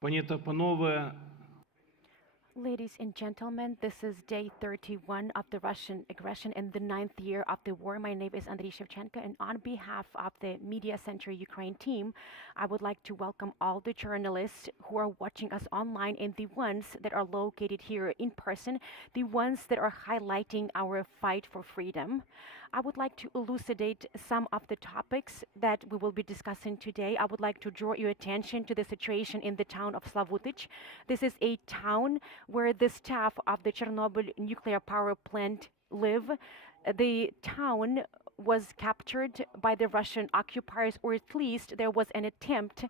Пані та панове, Ladies and gentlemen, this is day 31 of the Russian aggression in the 9th year of the war. My name is Andriy Shevchenko, and on behalf of the Media Center Ukraine team, I would like to welcome all the journalists who are watching us online and the ones that are located here in person, the ones that are highlighting our fight for freedom. I would like to elucidate some of the topics that we will be discussing today. I would like to draw your attention to the situation in the town of Slavutych. This is a town where the staff of the Chernobyl nuclear power plant live. The town was captured by the Russian occupiers, or at least there was an attempt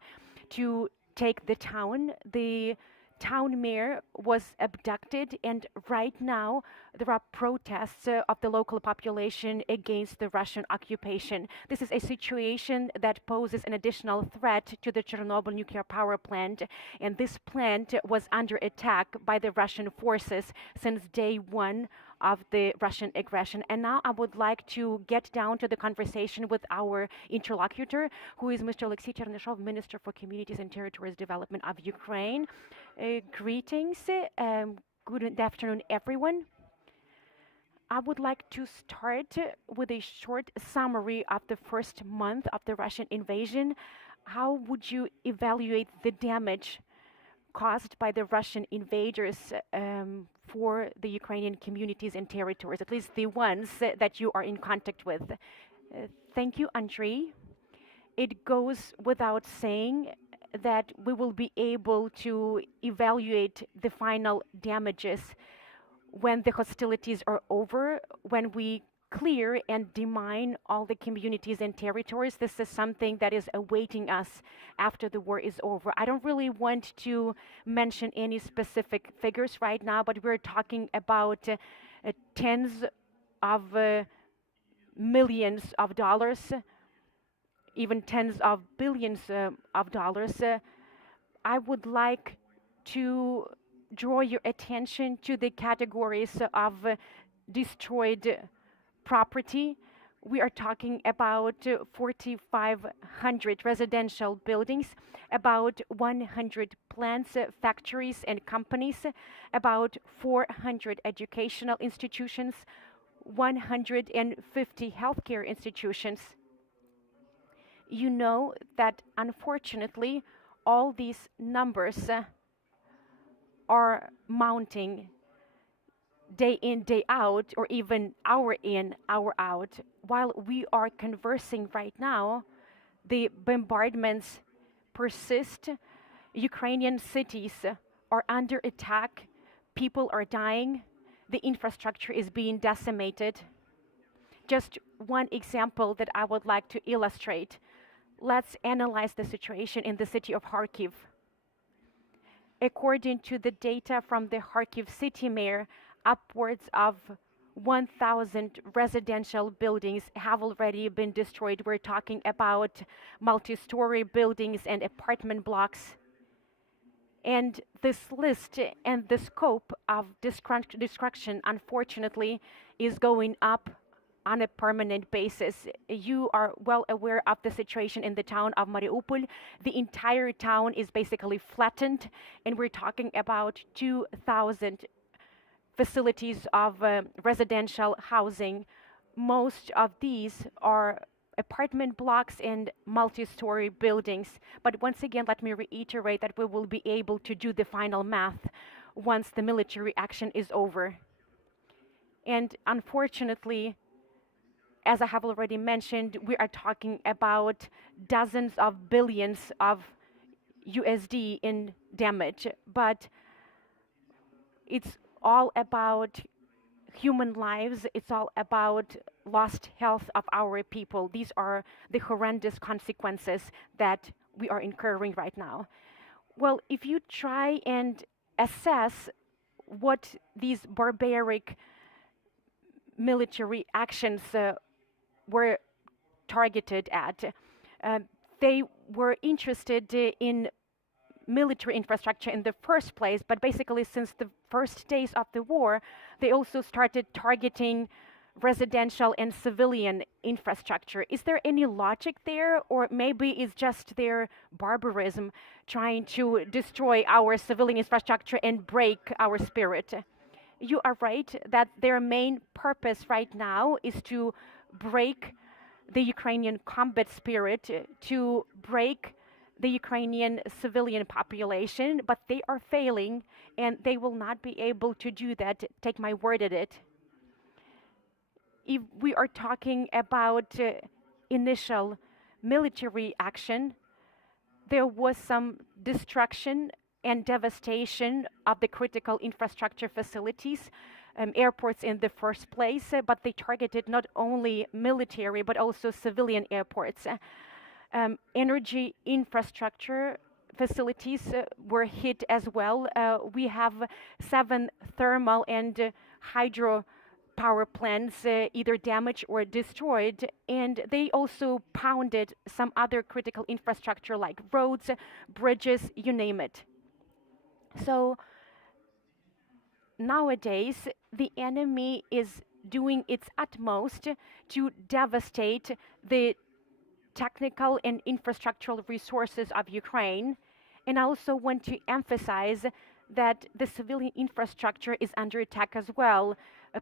to take the town. The town mayor was abducted, and right now there are protests of the local population against the Russian occupation. This is a situation that poses an additional threat to the Chernobyl nuclear power plant, and this plant was under attack by the Russian forces since day one of the Russian aggression. And now I would like to get down to the conversation with our interlocutor, who is Mr. Oleksiy Chernyshov, Minister for Communities and Territories Development of Ukraine. Greetings. Good afternoon, everyone. I would like to start with a short summary of the first month of the Russian invasion. How would you evaluate the damage caused by the Russian invaders for the Ukrainian communities and territories, at least the ones that you are in contact with? Thank you, Andriy. It goes without saying that we will be able to evaluate the final damages when the hostilities are over, when we clear and demine all the communities and territories. This is something that is awaiting us after the war is over. I don't really want to mention any specific figures right now, but we're talking about tens of millions of dollars, even tens of billions of dollars. I would like to draw your attention to the categories of destroyed property. We are talking about 4,500 residential buildings, about 100 plants, factories and companies, about 400 educational institutions, 150 healthcare institutions. You know that unfortunately all these numbers are mounting day in, day out, or even hour in, hour out. While we are conversing right now, the bombardments persist. Ukrainian cities are under attack. People are dying. The infrastructure is being decimated. Just one example that I would like to illustrate. Let's analyze the situation in the city of Kharkiv. According to the data from the Kharkiv city mayor, upwards of 1,000 residential buildings have already been destroyed. We're talking about multi-story buildings and apartment blocks. And this list and the scope of destruction, unfortunately, is going up on a permanent basis. You are well aware of the situation in the town of Mariupol. The entire town is basically flattened, and we're talking about 2,000 facilities of residential housing. Most of these are apartment blocks and multi-story buildings. But once again, let me reiterate that we will be able to do the final math once the military action is over. And unfortunately, as I have already mentioned, we are talking about dozens of billions of USD in damage. But it's all about human lives. It's all about lost health of our people. These are the horrendous consequences that we are incurring right now. Well, if you try and assess what these barbaric military actions were targeted at, they were interested in military infrastructure in the first place, but basically since the first days of the war, they also started targeting residential and civilian infrastructure. Is there any logic there, or maybe it's just their barbarism trying to destroy our civilian infrastructure and break our spirit? You are right that their main purpose right now is to break the Ukrainian combat spirit, to break the Ukrainian civilian population, but they are failing and they will not be able to do that. Take my word at it. If we are talking about initial military action, there was some destruction and devastation of the critical infrastructure facilities, airports in the first place, but they targeted not only military but also civilian airports. Energy infrastructure facilities were hit as well. We have 7 thermal and hydro power plants either damaged or destroyed, and they also pounded some other critical infrastructure like roads, bridges, you name it. So nowadays, the enemy is doing its utmost to devastate the technical and infrastructural resources of Ukraine. And I also want to emphasize that the civilian infrastructure is under attack as well.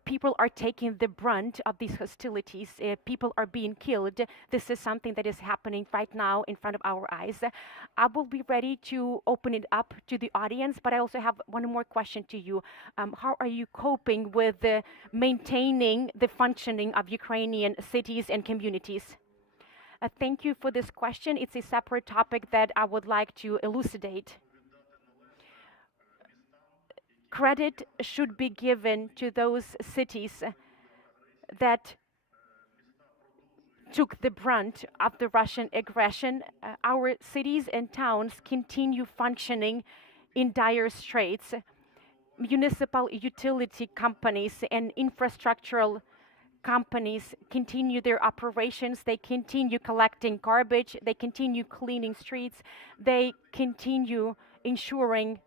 People are taking the brunt of these hostilities. People are being killed. This is something that is happening right now in front of our eyes. I will be ready to open it up to the audience, but I also have one more question to you. How are you coping with maintaining the functioning of Ukrainian cities and communities? Thank you for this question. It's a separate topic that I would like to elucidate. Credit should be given to those cities that took the brunt of the Russian aggression. Our cities and towns continue functioning in dire straits. Municipal utility companies and infrastructural companies continue their operations. They continue collecting garbage. They continue cleaning streets. They continue ensuring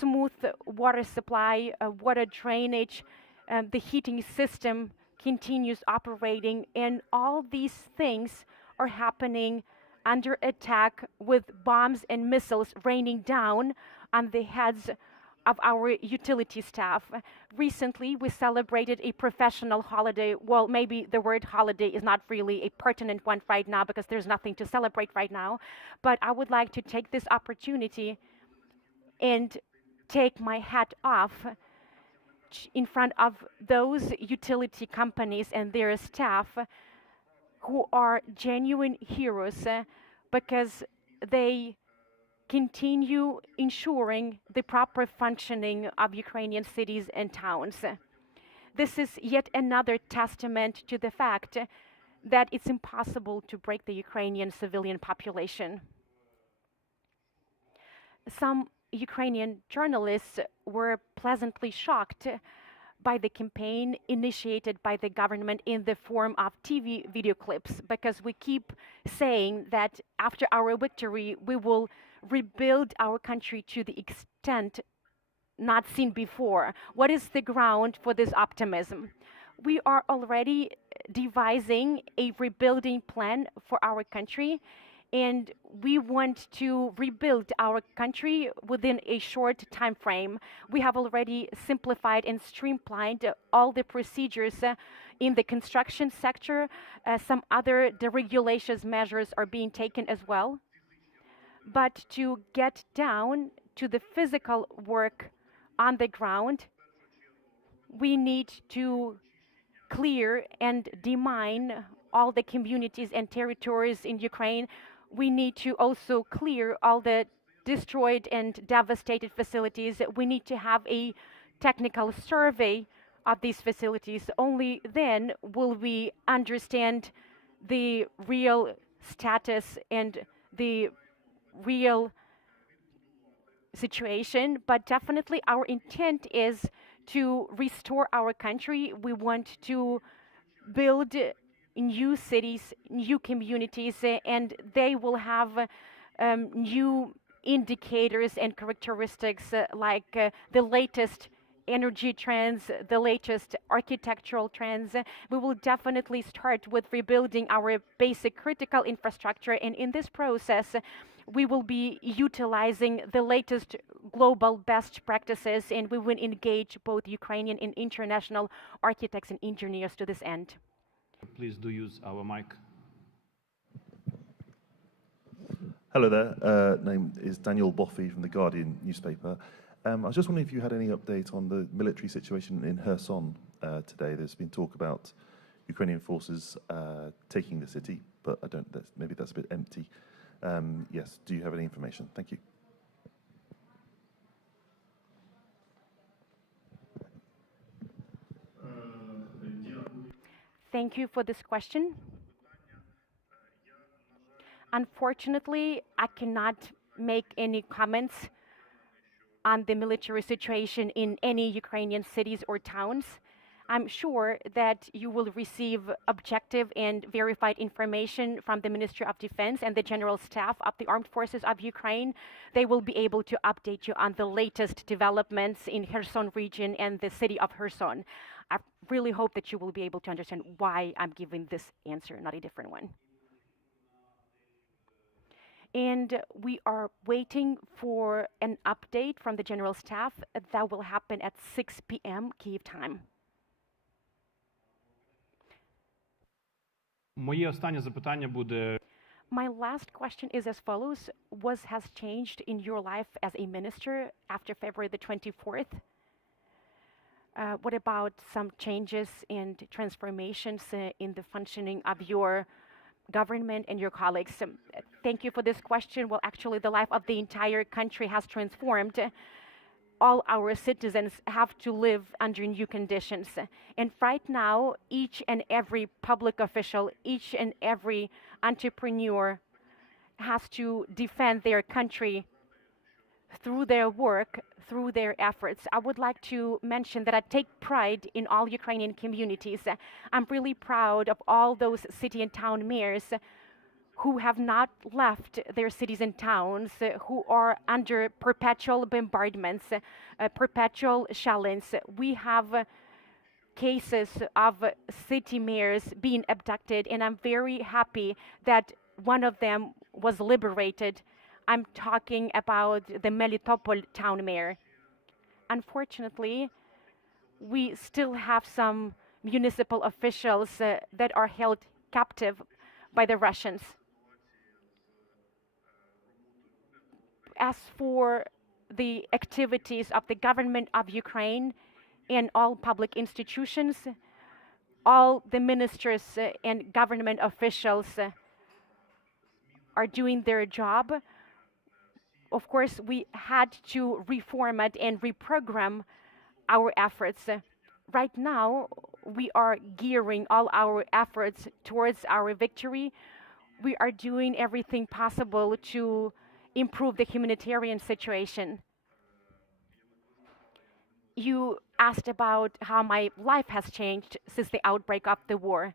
smooth water supply, water drainage. The heating system continues operating, and all these things are happening under attack with bombs and missiles raining down on the heads of our utility staff. Recently, we celebrated a professional holiday. Well, maybe the word holiday is not really a pertinent one right now because there's nothing to celebrate right now. But I would like to take this opportunity and take my hat off in front of those utility companies and their staff who are genuine heroes because they continue ensuring the proper functioning of Ukrainian cities and towns. This is yet another testament to the fact that it's impossible to break the Ukrainian civilian population. Some Ukrainian journalists were pleasantly shocked by the campaign initiated by the government in the form of TV video clips, because we keep saying that after our victory, we will rebuild our country to the extent not seen before. What is the ground for this optimism? We are already devising a rebuilding plan for our country, and we want to rebuild our country within a short time frame. We have already simplified and streamlined all the procedures in the construction sector. Some other deregulation measures are being taken as well. But to get down to the physical work on the ground, we need to clear and demine all the communities and territories in Ukraine. We need to also clear all the destroyed and devastated facilities. We need to have a technical survey of these facilities. Only then will we understand the real status and the real situation. But definitely our intent is to restore our country. We want to build new cities, new communities, and they will have new indicators and characteristics like the latest energy trends, the latest architectural trends. We will definitely start with rebuilding our basic critical infrastructure, and in this process, we will be utilizing the latest global best practices, and we will engage both Ukrainian and international architects and engineers to this end. Please do use our mic. Hello there. Name is Daniel Boffey from the Guardian newspaper. I was just wondering if you had any update on the military situation in Kherson today. There's been talk about Ukrainian forces taking the city, but maybe that's a bit empty. Yes, do you have any information? Thank you. Thank you for this question. Unfortunately, I cannot make any comments on the military situation in any Ukrainian cities or towns. I'm sure that you will receive objective and verified information from the Ministry of Defense and the General Staff of the Armed Forces of Ukraine. They will be able to update you on the latest developments in Kherson region and the city of Kherson. I really hope that you will be able to understand why I'm giving this answer, not a different one. And we are waiting for an update from the General Staff that will happen at 6 p.m. Kiev time. Моє останнє запитання буде. My last question is as follows. What has changed in your life as a minister after February the 24th? What about some changes and transformations in the functioning of your government and your colleagues? Thank you for this question. Well, actually, the life of the entire country has transformed. All our citizens have to live under new conditions. And right now, each and every public official, each and every entrepreneur has to defend their country through their work, through their efforts. I would like to mention that I take pride in all Ukrainian communities. I'm really proud of all those city and town mayors who have not left their cities and towns, who are under perpetual bombardments, perpetual shellings. We have cases of city mayors being abducted, and I'm very happy that one of them was liberated. I'm talking about the Melitopol town mayor. Unfortunately, we still have some municipal officials that are held captive by the Russians. As for the activities of the government of Ukraine and all public institutions, all the ministers and government officials are doing their job. Of course, we had to reformat and reprogram our efforts. Right now, we are gearing all our efforts towards our victory. We are doing everything possible to improve the humanitarian situation. You asked about how my life has changed since the outbreak of the war.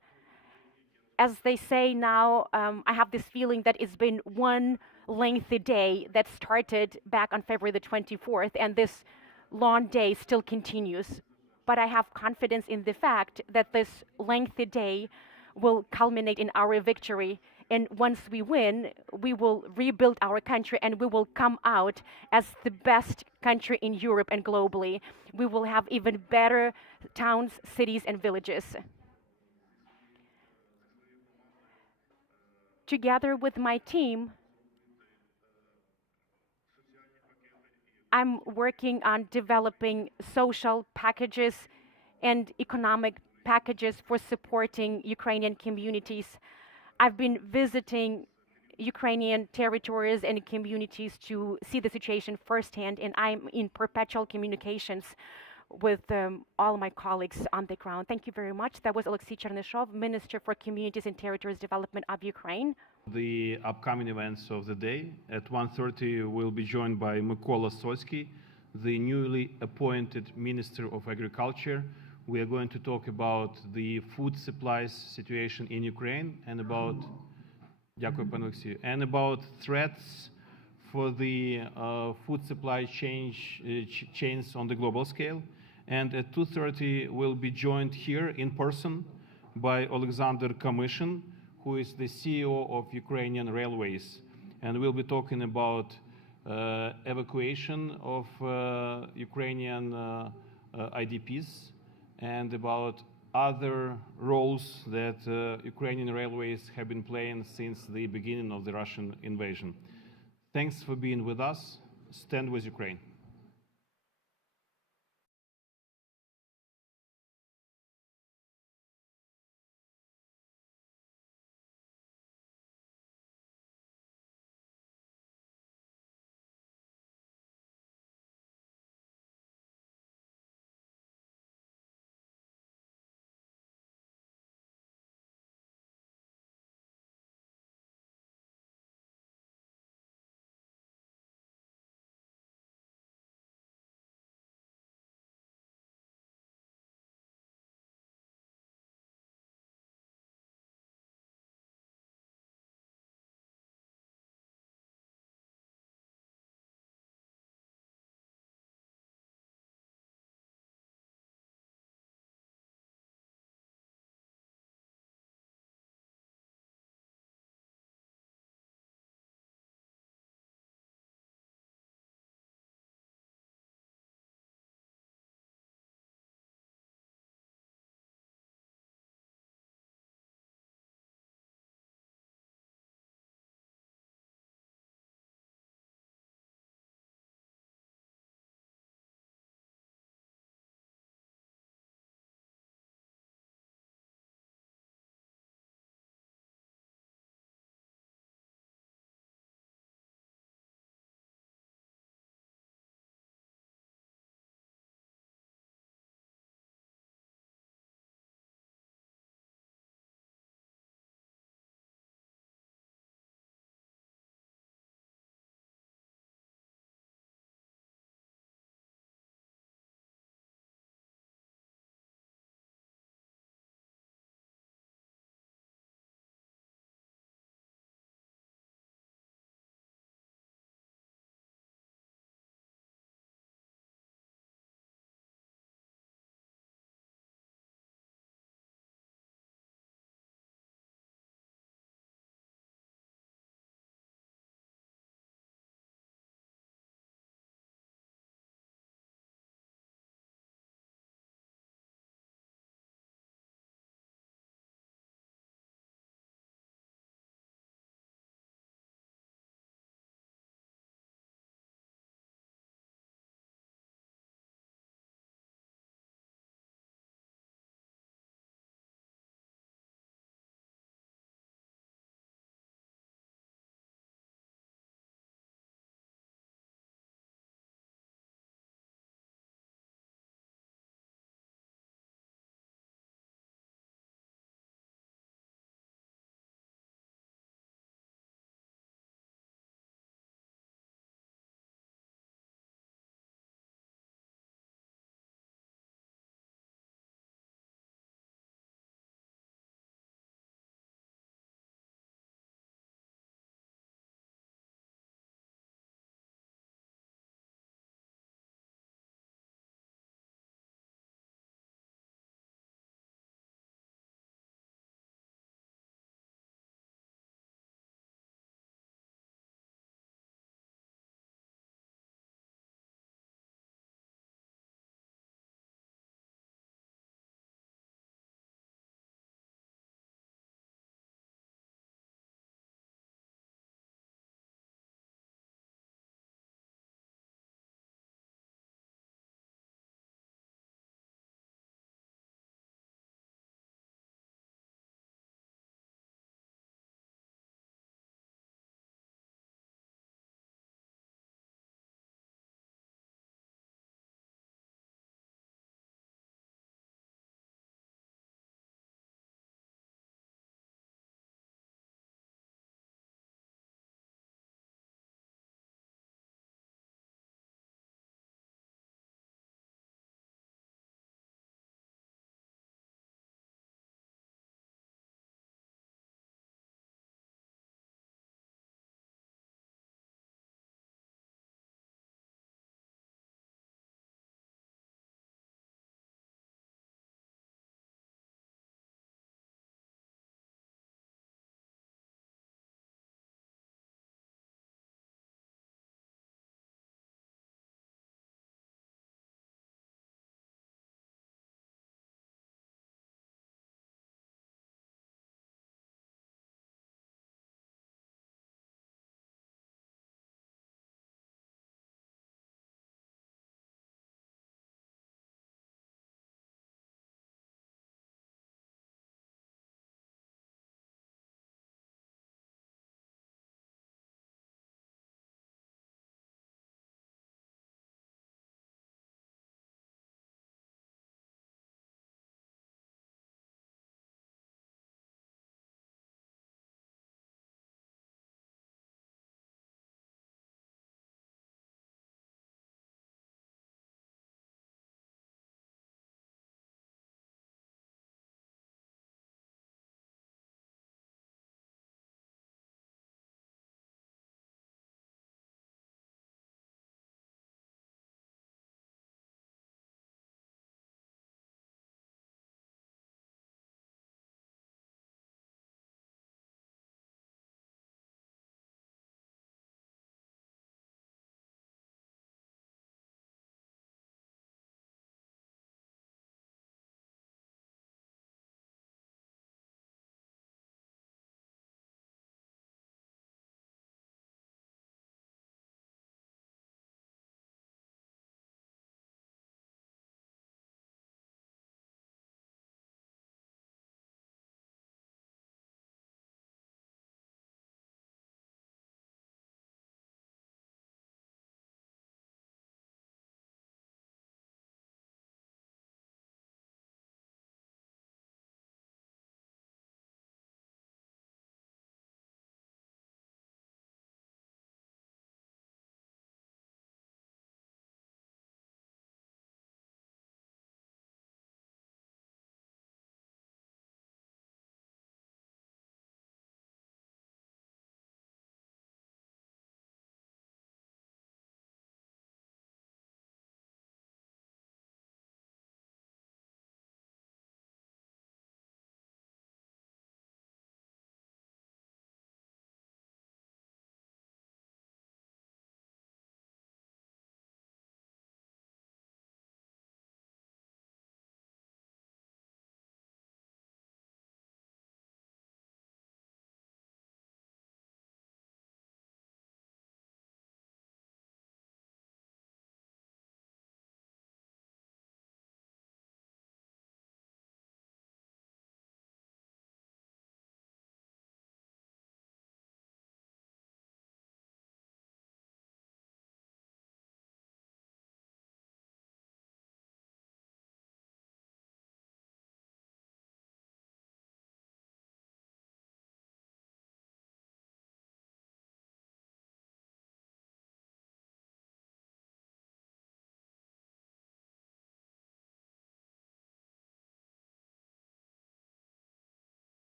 As they say now, I have this feeling that it's been one lengthy day that started back on February the 24th, and this long day still continues. But I have confidence in the fact that this lengthy day will culminate in our victory. And once we win, we will rebuild our country and we will come out as the best country in Europe and globally. We will have even better towns, cities, and villages. Together with my team, I'm working on developing social packages and economic packages for supporting Ukrainian communities. I've been visiting Ukrainian territories and communities to see the situation firsthand, and I'm in perpetual communications with all my colleagues on the ground. Thank you very much. That was Oleksiy Chernyshov, Minister for Communities and Territories Development of Ukraine. The upcoming events of the day. At 1:30, we'll be joined by Mykola Solsky, the newly appointed Minister of Agriculture. We are going to talk about the food supplies situation in Ukraine and about, and about threats for the food supply chains on the global scale. And at 2:30, we'll be joined here in person by Oleksandr Kamyshin, who is the CEO of Ukrainian Railways. And we'll be talking about evacuation of Ukrainian IDPs and about other roles that Ukrainian Railways have been playing since the beginning of the Russian invasion. Thanks for being with us. Stand with Ukraine.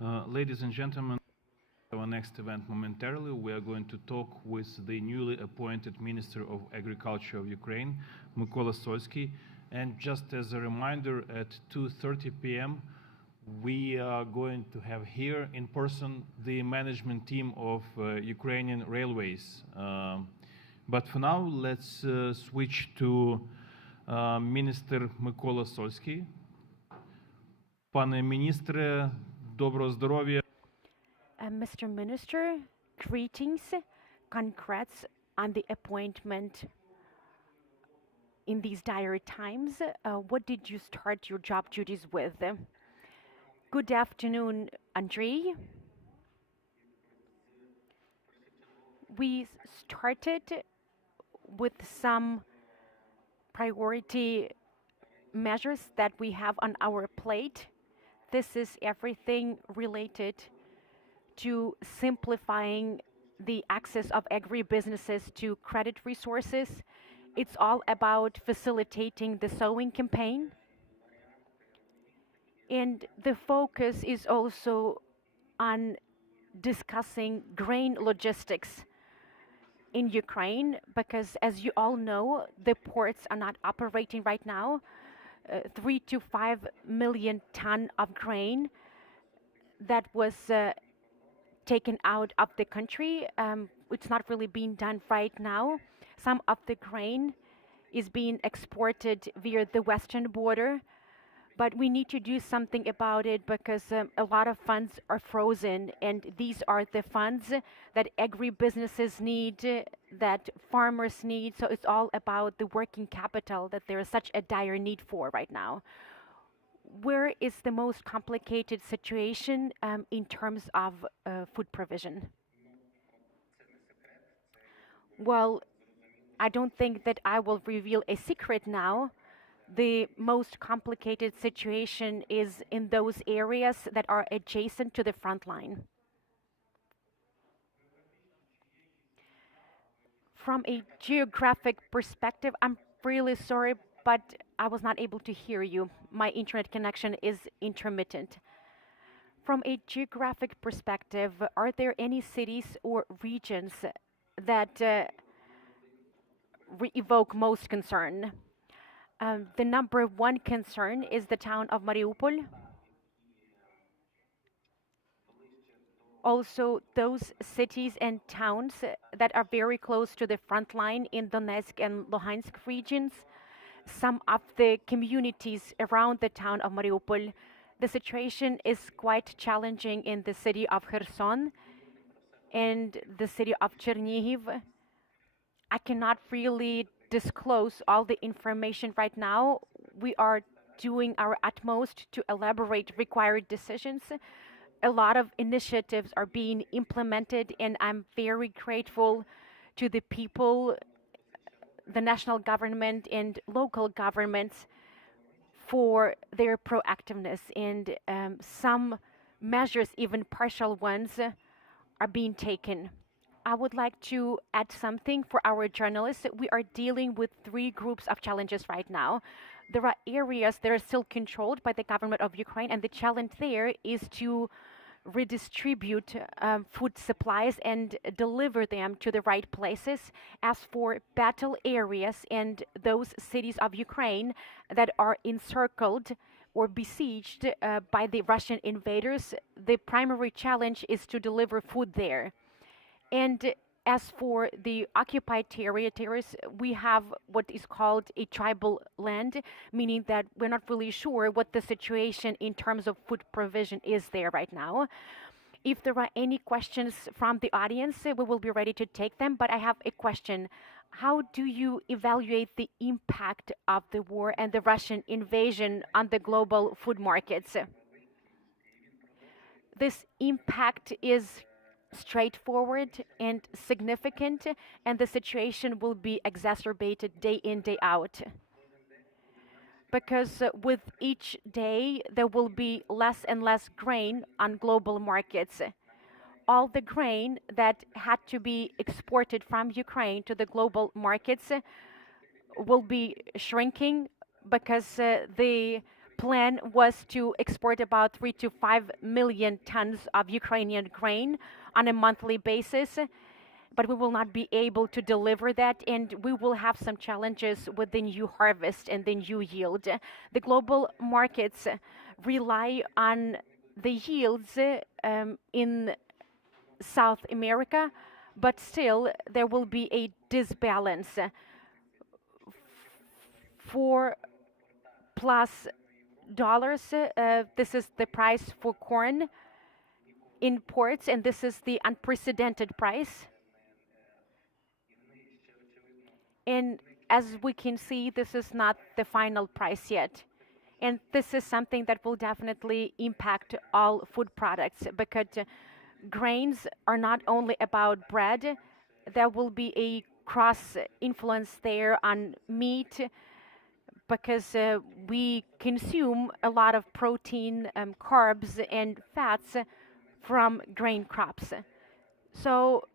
Ladies and gentlemen, our next event momentarily, we are going to talk with the newly appointed Minister of Agriculture of Ukraine, Mykola Solsky. And just as a reminder, at 2:30 p.m., we are going to have here in person the management team of Ukrainian Railways. But for now, let's switch to Minister Mykola Solsky. Пане міністре, доброго здоров'я. Mr. Minister, greetings, congrats on the appointment in these dire times. What did you start your job duties with? Good afternoon, Andrei. We started with some priority measures that we have on our plate. This is everything related to simplifying the access of agribusinesses to credit resources. It's all about facilitating the sowing campaign. And the focus is also on discussing grain logistics in Ukraine, because as you all know, the ports are not operating right now. 3 to 5 million tons of grain that was taken out of the country. It's not really being done right now. Some of the grain is being exported via the western border, but we need to do something about it because a lot of funds are frozen, and these are the funds that agribusinesses need, that farmers need. So it's all about the working capital that there is such a dire need for right now. Where is the most complicated situation in terms of food provision? Well, I don't think that I will reveal a secret now. The most complicated situation is in those areas that are adjacent to the front line. From a geographic perspective, I'm really sorry, but I was not able to hear you. My internet connection is intermittent. From a geographic perspective, are there any cities or regions that evoke most concern? The number one concern is the town of Mariupol. Also, those cities and towns that are very close to the front line in Donetsk and Luhansk regions. Some of the communities around the town of Mariupol. The situation is quite challenging in the city of Kherson and the city of Chernihiv. I cannot really disclose all the information right now. We are doing our utmost to elaborate required decisions. A lot of initiatives are being implemented, and I'm very grateful to the people, the national government and local governments for their proactiveness, and some measures, even partial ones, are being taken. I would like to add something for our journalists. We are dealing with 3 groups of challenges right now. There are areas that are still controlled by the government of Ukraine, and the challenge there is to redistribute food supplies and deliver them to the right places. As for battle areas and those cities of Ukraine that are encircled or besieged by the Russian invaders, the primary challenge is to deliver food there. And as for the occupied territories, we have what is called a tribal land, meaning that we're not really sure what the situation in terms of food provision is there right now. If there are any questions from the audience, we will be ready to take them. But I have a question. How do you evaluate the impact of the war and the Russian invasion on the global food markets? This impact is straightforward and significant, and the situation will be exacerbated day in, day out. Because with each day, there will be less and less grain on global markets. All the grain that had to be exported from Ukraine to the global markets will be shrinking because the plan was to export about 3 to 5 million tons of Ukrainian grain on a monthly basis, but we will not be able to deliver that, and we will have some challenges with the new harvest and the new yield. The global markets rely on the yields in South America, but still there will be a disbalance. $4+, this is the price for corn imports, and this is the unprecedented price. And as we can see, this is not the final price yet. And this is something that will definitely impact all food products, because grains are not only about bread. There will be a cross influence there on meat, because we consume a lot of protein, carbs, and fats from grain crops. So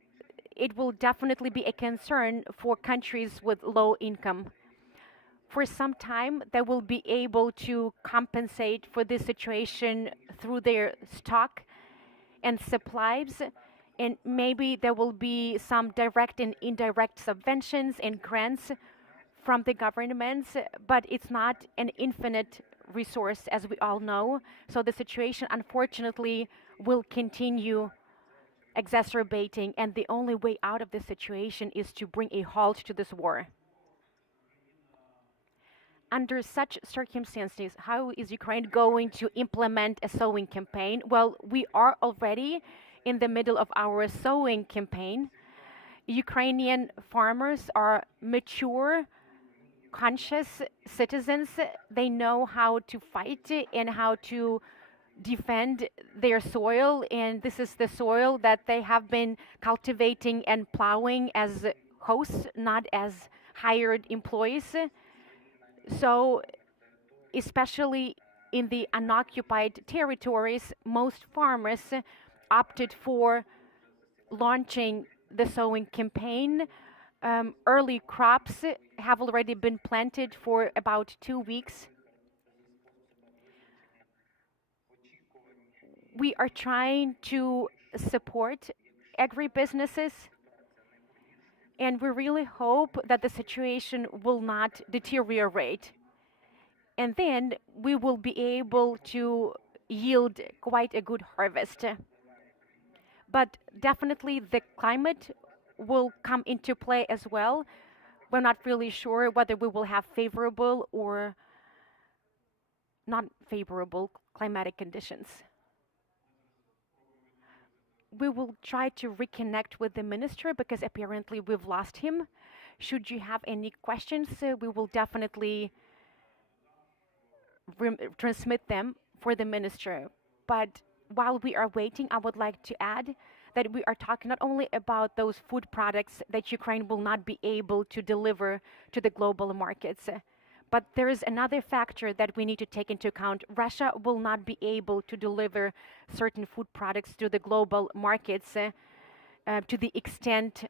it will definitely be a concern for countries with low income. For some time, they will be able to compensate for this situation through their stock and supplies, and maybe there will be some direct and indirect subventions and grants from the governments, but it's not an infinite resource, as we all know. So the situation, unfortunately, will continue exacerbating, and the only way out of this situation is to bring a halt to this war. Under such circumstances, how is Ukraine going to implement a sowing campaign? Well, we are already in the middle of our sowing campaign. Ukrainian farmers are mature, conscious citizens. They know how to fight and how to defend their soil, and this is the soil that they have been cultivating and plowing as hosts, not as hired employees. So, especially in the unoccupied territories, most farmers opted for launching the sowing campaign. Early crops have already been planted for about 2 weeks. We are trying to support agribusinesses, and we really hope that the situation will not deteriorate. And then we will be able to yield quite a good harvest. But definitely the climate will come into play as well. We're not really sure whether we will have favorable or not favorable climatic conditions. We will try to reconnect with the minister, because apparently we've lost him. Should you have any questions, we will definitely transmit them for the minister. But while we are waiting, I would like to add that we are talking not only about those food products that Ukraine will not be able to deliver to the global markets, but there is another factor that we need to take into account. Russia will not be able to deliver certain food products to the global markets to the extent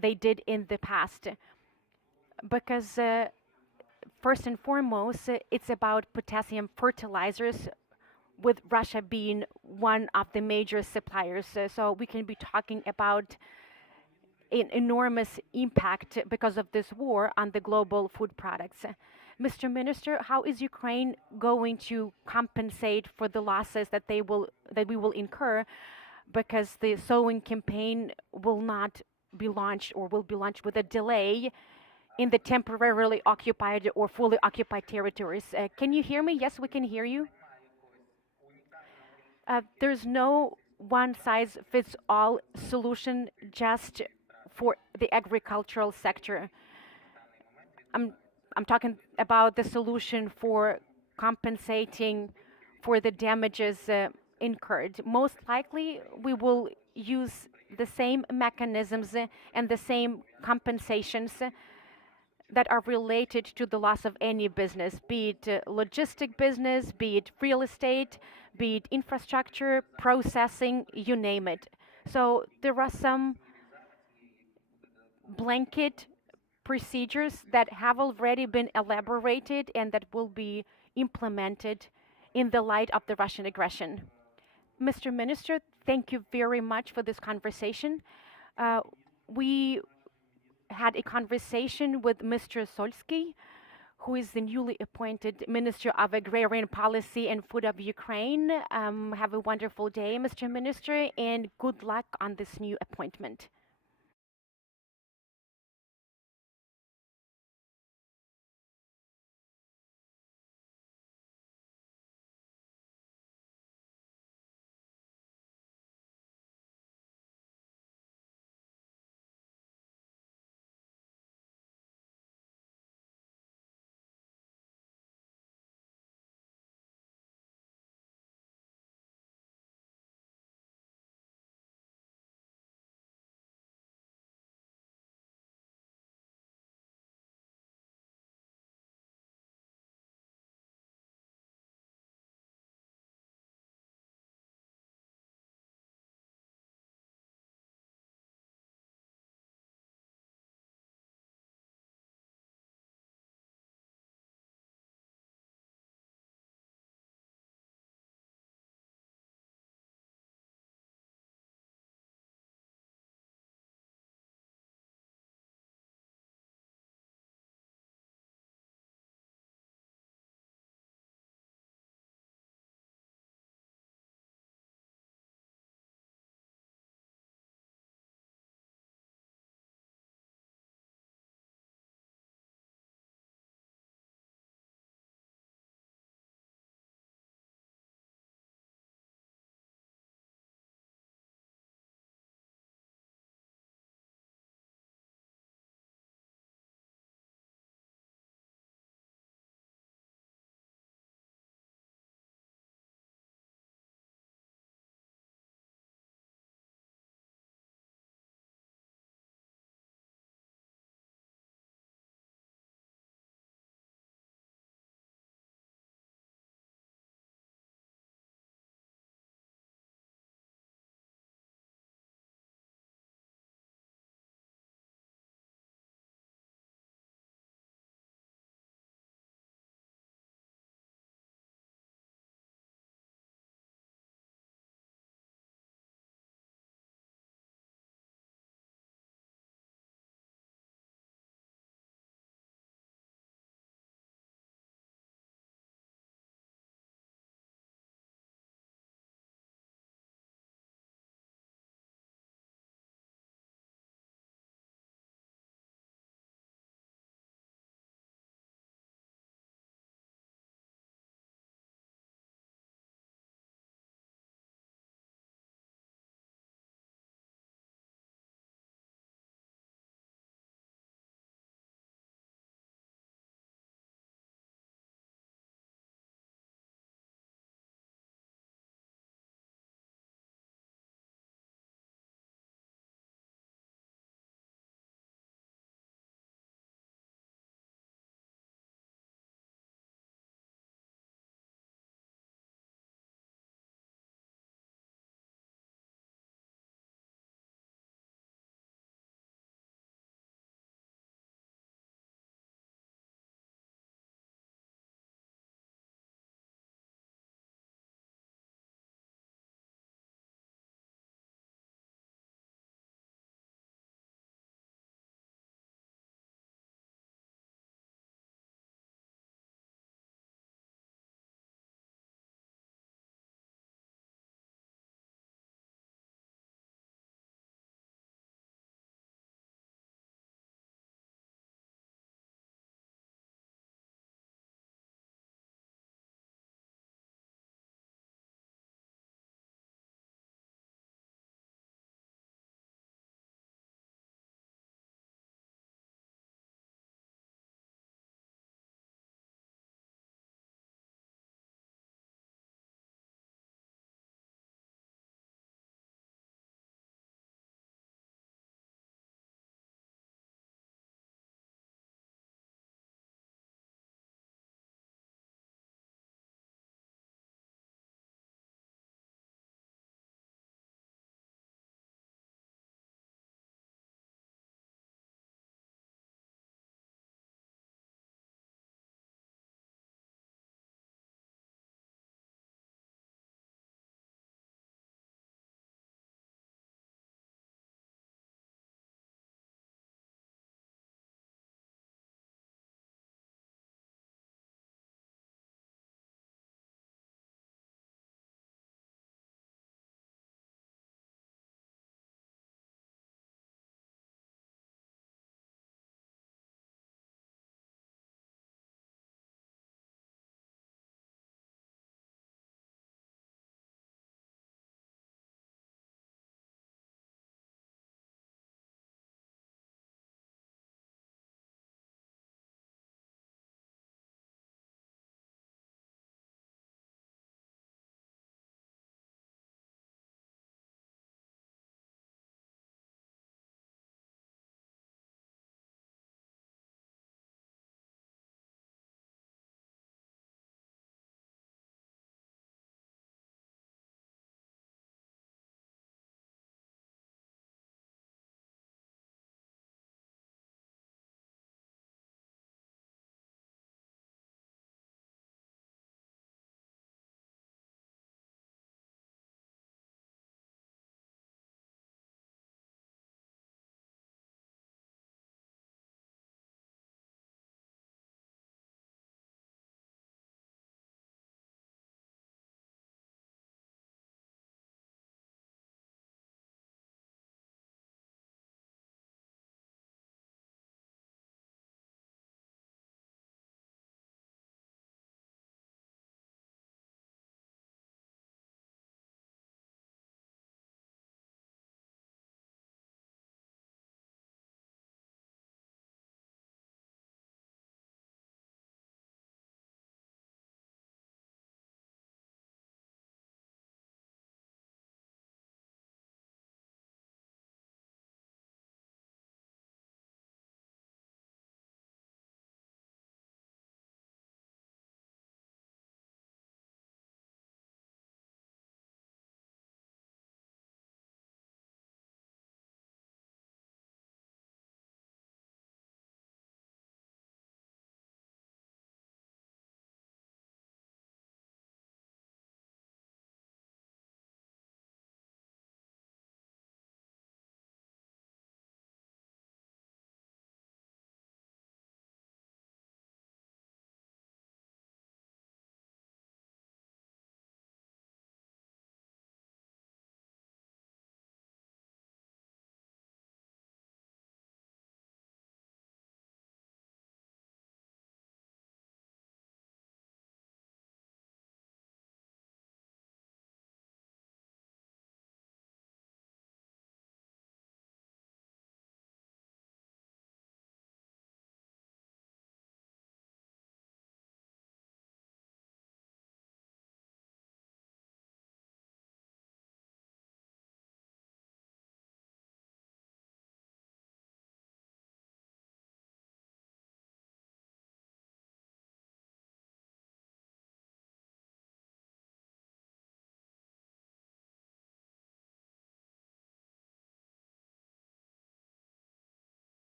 they did in the past. Because first and foremost, it's about potassium fertilizers, with Russia being one of the major suppliers. So we can be talking about an enormous impact because of this war on the global food products. Mr. Minister, how is Ukraine going to compensate for the losses that we will incur, because the sowing campaign will not be launched, or will be launched with a delay in the temporarily occupied or fully occupied territories? Can you hear me? Yes, we can hear you. There's no one-size-fits-all solution just for the agricultural sector. I'm talking about the solution for compensating for the damages incurred. Most likely, we will use the same mechanisms and the same compensations that are related to the loss of any business, be it logistic business, be it real estate, be it infrastructure, processing, you name it. So there are some blanket procedures that have already been elaborated and that will be implemented in the light of the Russian aggression. Mr. Minister, thank you very much for this conversation. We had a conversation with Mr. Solsky, who is the newly appointed Minister of Agrarian Policy and Food of Ukraine. Have a wonderful day, Mr. Minister, and good luck on this new appointment.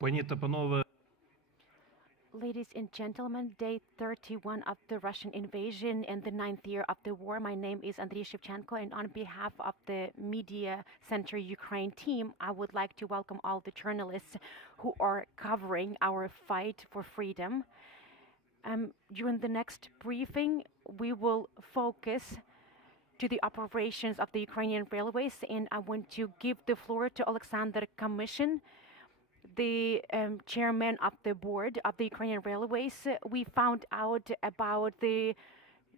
Пані та панове, Ladies and gentlemen, day 31 of the Russian invasion and the 9th year of the war. My name is Andriy Shevchenko, and on behalf of the Media Center Ukraine team, I would like to welcome all the journalists who are covering our fight for freedom. During the next briefing, we will focus to the operations of the Ukrainian railways, and I want to give the floor to Oleksandr Kamyshin, the chairman of the board of the Ukrainian railways. We found out about the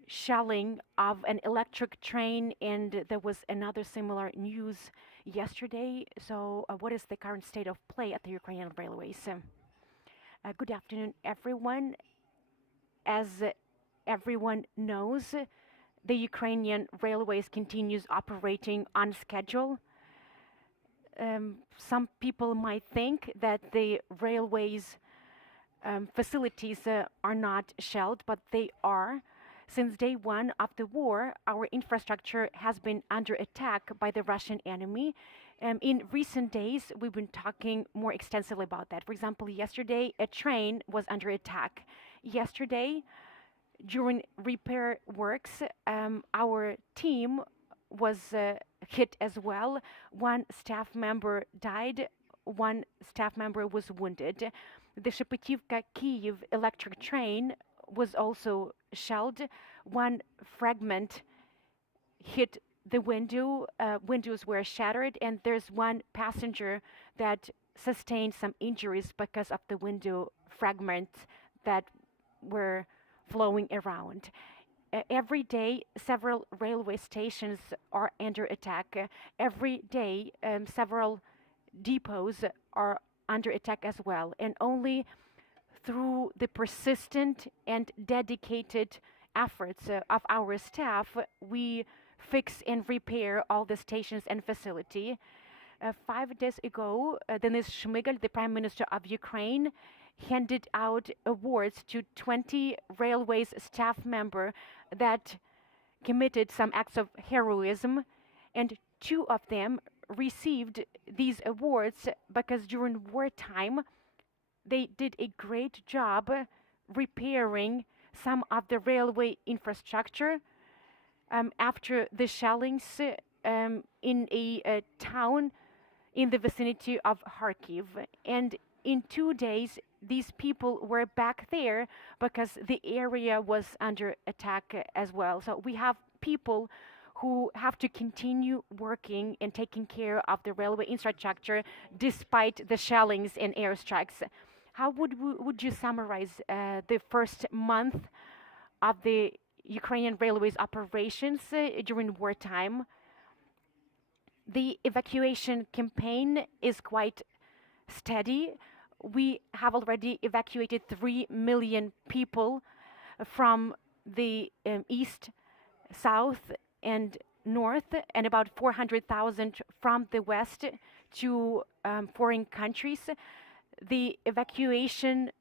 shelling of an electric train, and there was another similar news yesterday. So what is the current state of play at the Ukrainian railways? Good afternoon, everyone. As everyone knows, the Ukrainian railways continues operating on schedule. Some people might think that the railways facilities are not shelled, but they are. Since day one of the war, our infrastructure has been under attack by the Russian enemy. In recent days, we've been talking more extensively about that. For example, yesterday, a train was under attack. Yesterday, during repair works, our team was hit as well. One staff member died, one staff member was wounded. The Shepetivka-Kiev electric train was also shelled. One fragment hit the window, windows were shattered, and there's one passenger that sustained some injuries because of the window fragments that were flowing around. Every day, several railway stations are under attack. Every day, several depots are under attack as well. And only through the persistent and dedicated efforts of our staff, we fix and repair all the stations and facility. 5 days ago, Denis Shmyhal, the Prime Minister of Ukraine, handed out awards to 20 railways staff members that committed some acts of heroism, and 2 of them received these awards because during wartime they did a great job repairing some of the railway infrastructure after the shellings in a town in the vicinity of Kharkiv. And in 2 days, these people were back there because the area was under attack as well. So we have people who have to continue working and taking care of the railway infrastructure despite the shellings and airstrikes. How would you summarize the first month of the Ukrainian railways operations during wartime? The evacuation campaign is quite steady. We have already evacuated 3 million people from the east, south, and north, and about 400,000 from the west to foreign countries. The evacuation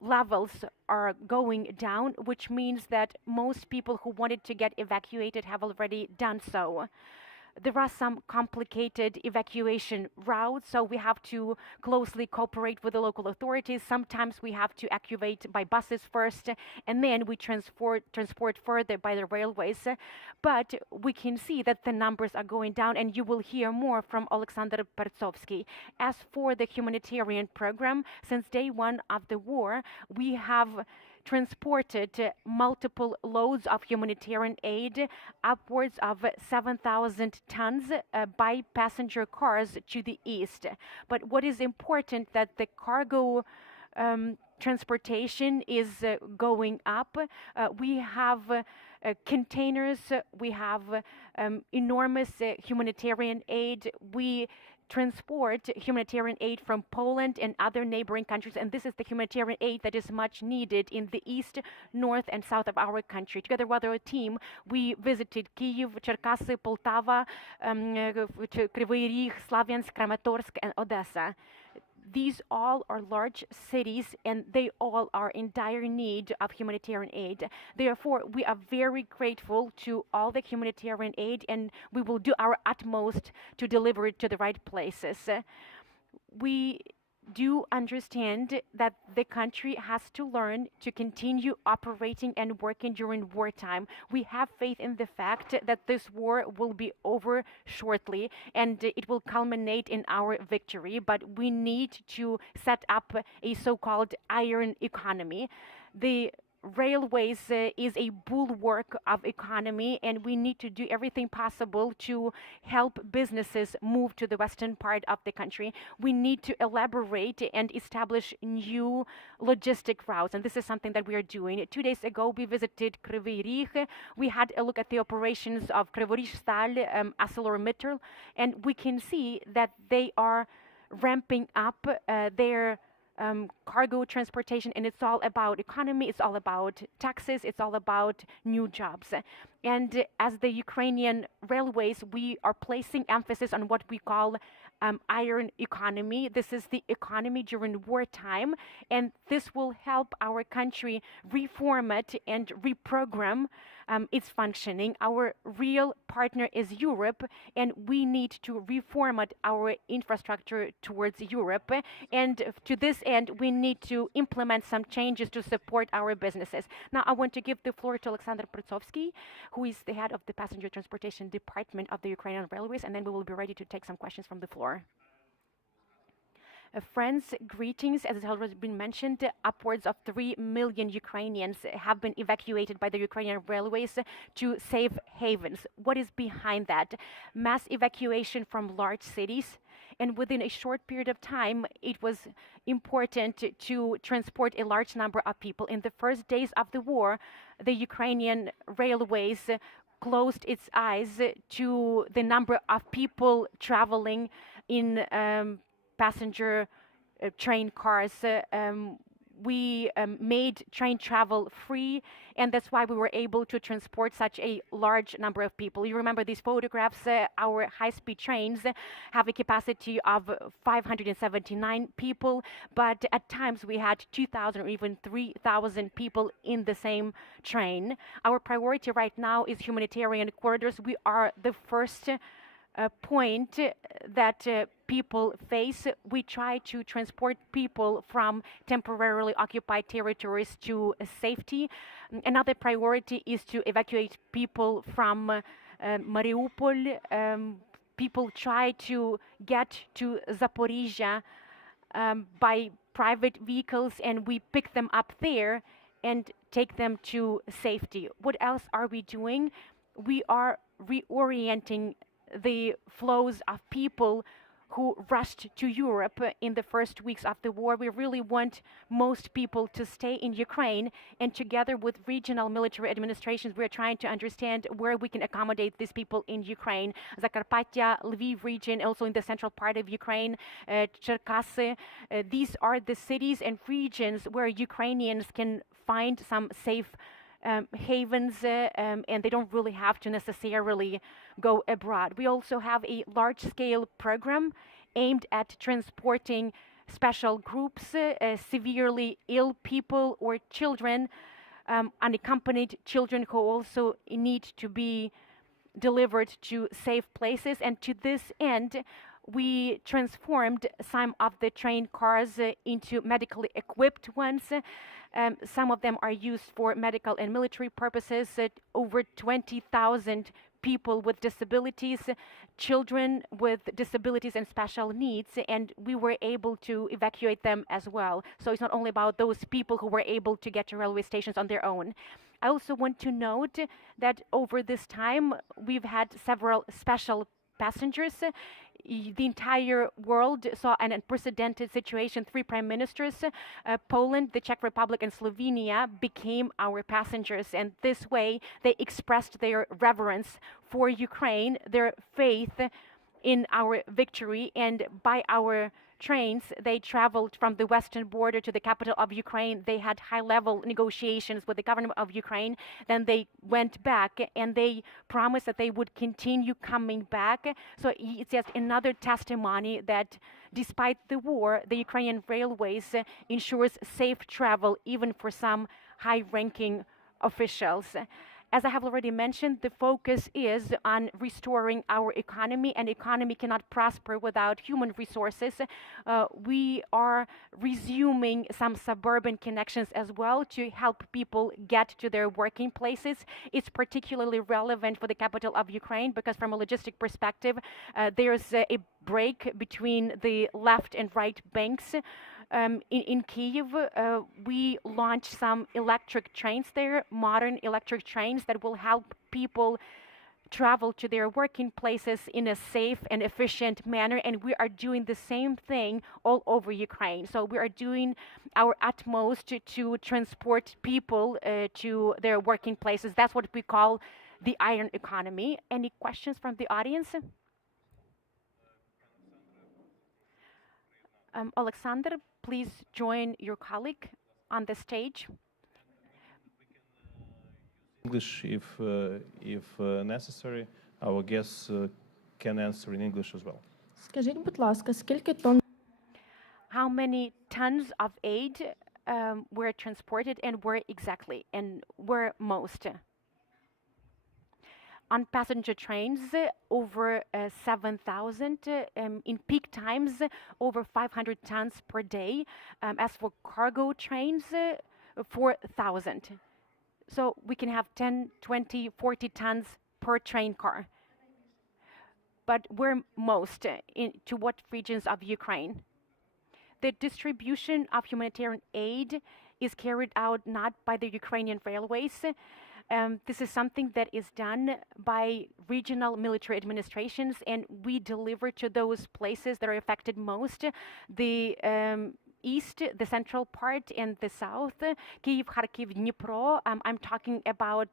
levels are going down, which means that most people who wanted to get evacuated have already done so. There are some complicated evacuation routes, so we have to closely cooperate with the local authorities. Sometimes we have to evacuate by buses first, and then we transport further by the railways. But we can see that the numbers are going down, and you will hear more from Oleksandr Pertsovsky. As for the humanitarian program, since day one of the war, we have transported multiple loads of humanitarian aid, upwards of 7,000 tons by passenger cars to the east. But what is important that the cargo transportation is going up. We have containers, we have enormous humanitarian aid. We transport humanitarian aid from Poland and other neighboring countries, and this is the humanitarian aid that is much needed in the east, north, and south of our country. Together with our team, we visited Kiev, Cherkasy, Poltava, Kryvyi Rih, Slavyansk, Kramatorsk, and Odessa. These all are large cities, and they all are in dire need of humanitarian aid. Therefore, we are very grateful to all the humanitarian aid, and we will do our utmost to deliver it to the right places. we do understand that the country has to learn to continue operating and working during wartime. We have faith in the fact that this war will be over shortly and it will culminate in our victory, but we need to set up a so-called iron economy. The railways is a bulwark of economy, and we need to do everything possible to help businesses move to the western part of the country. We need to elaborate and establish new logistic routes, and this is something that we are doing. 2 days ago, we visited Kryvyi Rih. We had a look at the operations of Kryvyi ArcelorMittal, and we can see that they are ramping up their cargo transportation, and it's all about economy, it's all about taxes, it's all about new jobs. And as the Ukrainian railways, we are placing emphasis on what we call iron economy. This is the economy during wartime, and this will help our country reformat and reprogram its functioning. Our real partner is Europe, and we need to reformat our infrastructure towards Europe. And to this end, we need to implement some changes to support our businesses. Now, I want to give the floor to Oleksandr Pertsovsky, who is the head of the Passenger Transportation Department of the Ukrainian Railways, and then we will be ready to take some questions from the floor. Friends, greetings. As it has already been mentioned, upwards of 3 million Ukrainians have been evacuated by the Ukrainian railways to safe havens. What is behind that? Mass evacuation from large cities, and within a short period of time, it was important to transport a large number of people. In the first days of the war, the Ukrainian railways closed its eyes to the number of people traveling in passenger train cars. We made train travel free, and that's why we were able to transport such a large number of people. You remember these photographs, our high-speed trains have a capacity of 579 people, but at times we had 2,000 or even 3,000 people in the same train. Our priority right now is humanitarian corridors. We are the first point that people face. We try to transport people from temporarily occupied territories to safety. Another priority is to evacuate people from Mariupol. People try to get to Zaporizhia by private vehicles, and we pick them up there and take them to safety. What else are we doing? We are reorienting the flows of people who rushed to Europe in the first weeks of the war. We really want most people to stay in Ukraine, and together with regional military administrations, we're trying to understand where we can accommodate these people in Ukraine. Zakarpattia, Lviv region, also in the central part of Ukraine, Cherkasy. These are the cities and regions where Ukrainians can find some safe havens, and they don't really have to necessarily go abroad. We also have a large-scale program aimed at transporting special groups, severely ill people or children, unaccompanied children who also need to be delivered to safe places. And to this end, we transformed some of the train cars into medically equipped ones. Some of them are used for medical and military purposes. Over 20,000 people with disabilities, children with disabilities and special needs, and we were able to evacuate them as well. So it's not only about those people who were able to get to railway stations on their own. I also want to note that over this time, we've had several special passengers. The entire world saw an unprecedented situation. 3 prime ministers, Poland, the Czech Republic, and Slovenia became our passengers. And this way, they expressed their reverence for Ukraine, their faith in our victory. And by our trains, they traveled from the western border to the capital of Ukraine. They had high-level negotiations with the government of Ukraine. Then they went back, and they promised that they would continue coming back. So it's just another testimony that despite the war, the Ukrainian railways ensures safe travel even for some high-ranking officials. As I have already mentioned, the focus is on restoring our economy, and economy cannot prosper without human resources. We are resuming some suburban connections as well to help people get to their working places. It's particularly relevant for the capital of Ukraine because from a logistic perspective, there's a break between the left and right banks. In Kiev, we launched some electric trains there, modern electric trains that will help people travel to their working places in a safe and efficient manner, and we are doing the same thing all over Ukraine. So we are doing our utmost to transport people to their working places. That's what we call the iron economy. Any questions from the audience? Oleksandr, please join your colleague on the stage. English if necessary. Our guests can answer in English as well. Скажіть, будь ласка, скільки тонн How many tons of aid were transported and where exactly and where most? On passenger trains, over 7,000. In peak times, over 500 tons per day. As for cargo trains, 4,000. So we can have 10, 20, 40 tons per train car. But where most? To what regions of Ukraine? The distribution of humanitarian aid is carried out not by the Ukrainian railways. This is something that is done by regional military administrations, and we deliver to those places that are affected most. The east, the central part, and the south, Kiev, Kharkiv, Dnipro. I'm talking about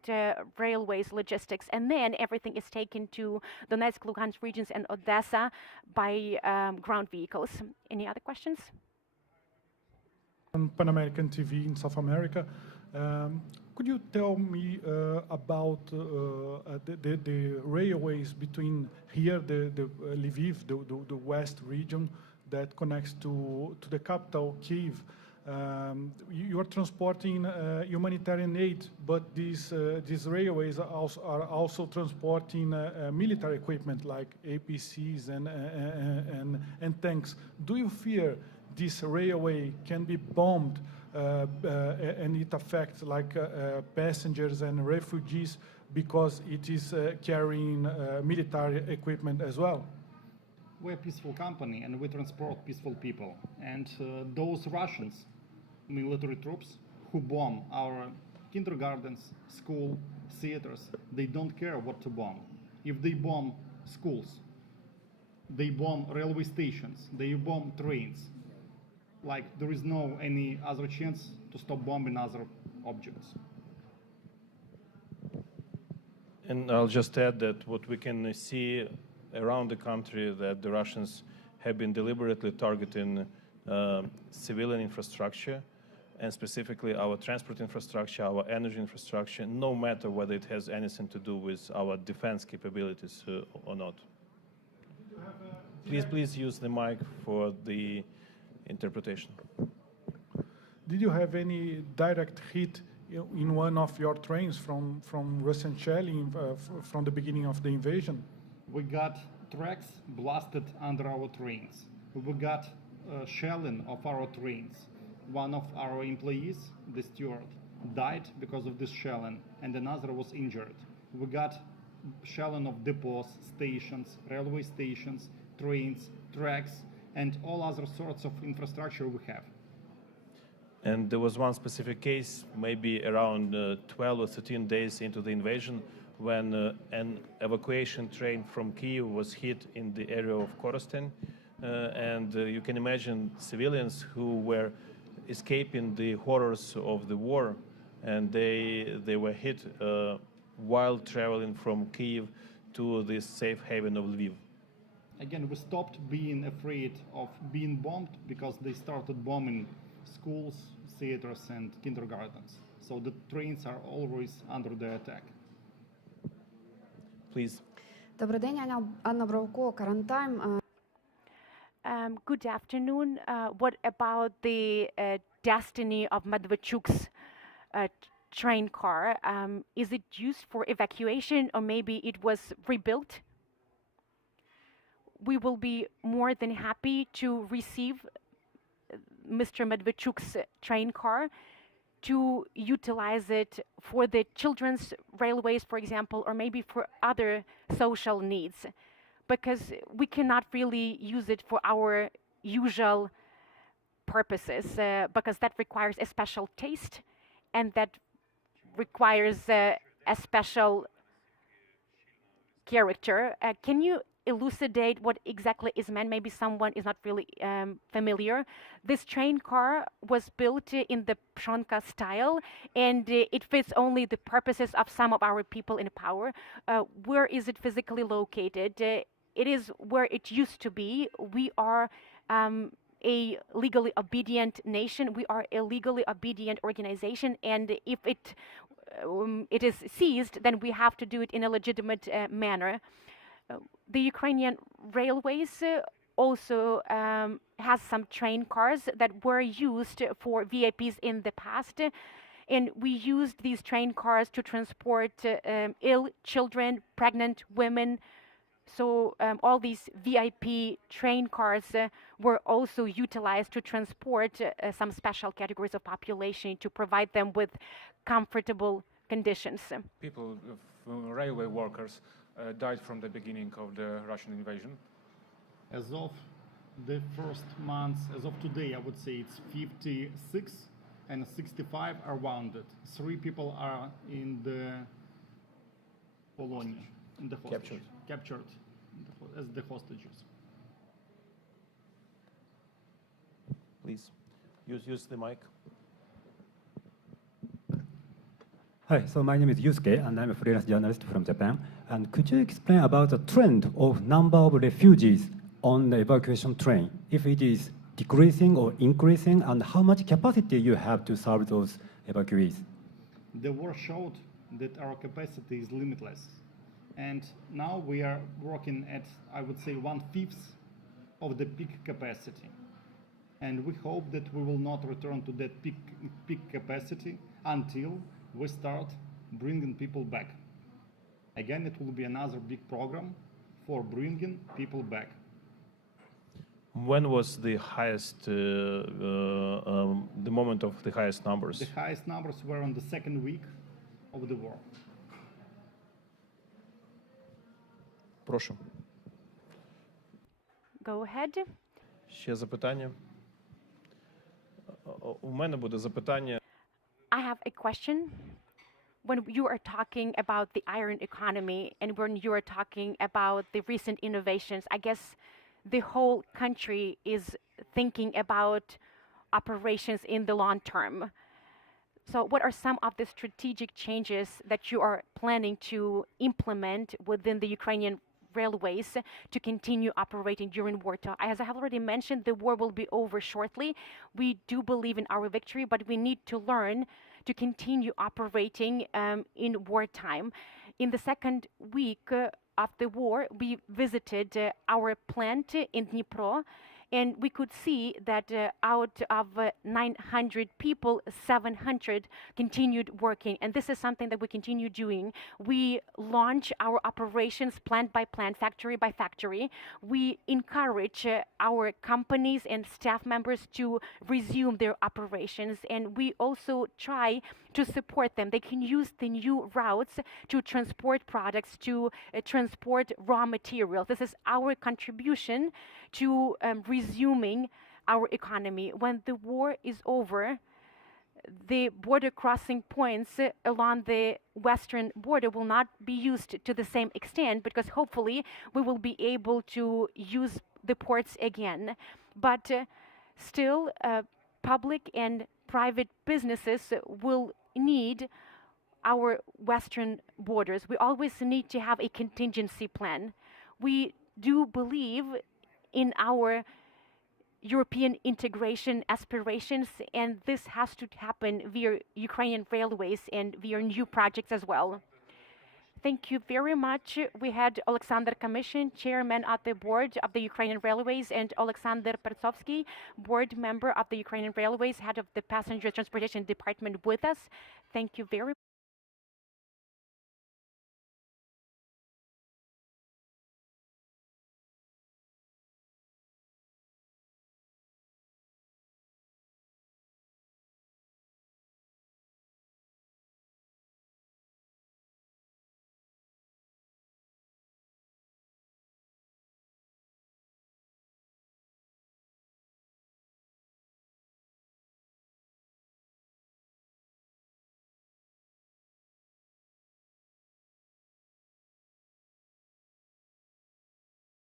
railways, logistics, and then everything is taken to Donetsk, Luhansk regions, and Odessa by ground vehicles. Any other questions? On Pan American TV in South America. Could you tell me about the railways between here, the Lviv, the west region that connects to the capital, Kiev? You are transporting humanitarian aid, but these railways are also transporting military equipment like APCs and tanks. Do you fear this railway can be bombed and it affects like passengers and refugees because it is carrying military equipment as well? We're a peaceful company and we transport peaceful people. And those Russians, military troops, who bomb our kindergartens, school, theaters, they don't care what to bomb. If they bomb schools, they bomb railway stations, they bomb trains. Like there is no any other chance to stop bombing other objects. And I'll just add that what we can see around the country that the Russians have been deliberately targeting civilian infrastructure, and specifically our transport infrastructure, our energy infrastructure, no matter whether it has anything to do with our defense capabilities or not. Please use the mic for the interpretation. Did you have any direct hit in one of your trains from Russian shelling from the beginning of the invasion? We got tracks blasted under our trains. We got shelling of our trains. One of our employees, the steward, died because of this shelling, and another was injured. We got shelling of depots, stations, railway stations, trains, tracks, and all other sorts of infrastructure we have. And there was one specific case, maybe around 12 or 13 days into the invasion, when an evacuation train from Kiev was hit in the area of Korostin. And you can imagine civilians who were escaping the horrors of the war, and they were hit while traveling from Kiev to the safe haven of Lviv. Again, we stopped being afraid of being bombed because they started bombing schools, theaters, and kindergartens. So the trains are always under the attack. Please. Добрий день, Анна Бровко, Current Time. Good afternoon. What about the destiny of Medvedchuk's train car, is it used for evacuation or maybe it was rebuilt? We will be more than happy to receive Mr. Medvedchuk's train car, to utilize it for the children's railways, for example, or maybe for other social needs, because we cannot really use it for our usual purposes, because that requires a special taste and that requires a special character. Can you elucidate what exactly is meant? Maybe someone is not really familiar. This train car was built in the Pshonka style, and it fits only the purposes of some of our people in power. Where is it physically located? It is where it used to be. We are a legally obedient nation. We are a legally obedient organization, and if it is seized, then we have to do it in a legitimate manner. The Ukrainian railways also has some train cars that were used for VIPs in the past, and we used these train cars to transport ill children, pregnant women. So all these VIP train cars were also utilized to transport some special categories of population, to provide them with comfortable conditions. People, railway workers, died from the beginning of the Russian invasion? As of the first months, as of today, I would say it's 56 and 65 are wounded. 3 people are in the Polonia, in the hostage, captured as the hostages. Please, use the mic. Hi, so my name is Yusuke, and I'm a freelance journalist from Japan. And could you explain about the trend of number of refugees on the evacuation train? If it is decreasing or increasing, and how much capacity you have to serve those evacuees? The war showed that our capacity is limitless. And now we are working at, I would say, 1/5 of the peak capacity. And we hope that we will not return to that peak capacity until we start bringing people back. Again, it will be another big program for bringing people back. When was the highest, the moment of the highest numbers? The highest numbers were on the second week of the war. Прошу. Go ahead. Ще запитання? У мене буде запитання. I have a question. When you are talking about the iron economy and when you are talking about the recent innovations, I guess the whole country is thinking about operations in the long term. So what are some of the strategic changes that you are planning to implement within the Ukrainian railways to continue operating during wartime? As I have already mentioned, the war will be over shortly. We do believe in our victory, but we need to learn to continue operating in wartime. In the second week of the war, we visited our plant in Dnipro, and we could see that out of 900 people, 700 continued working. And this is something that we continue doing. We launch our operations plant by plant, factory by factory. We encourage our companies and staff members to resume their operations. And we also try to support them. They can use the new routes to transport products, to transport raw materials. This is our contribution to resuming our economy. When the war is over, the border crossing points along the western border will not be used to the same extent, because hopefully we will be able to use the ports again. But still, public and private businesses will need our western borders. We always need to have a contingency plan. We do believe in our European integration aspirations, and this has to happen via Ukrainian railways and via new projects as well. Thank you very much. We had Oleksandr Kamyshin, chairman of the board of the Ukrainian Railways, and Oleksandr Pertsovsky, board member of the Ukrainian Railways, head of the passenger transportation department with us. Thank you very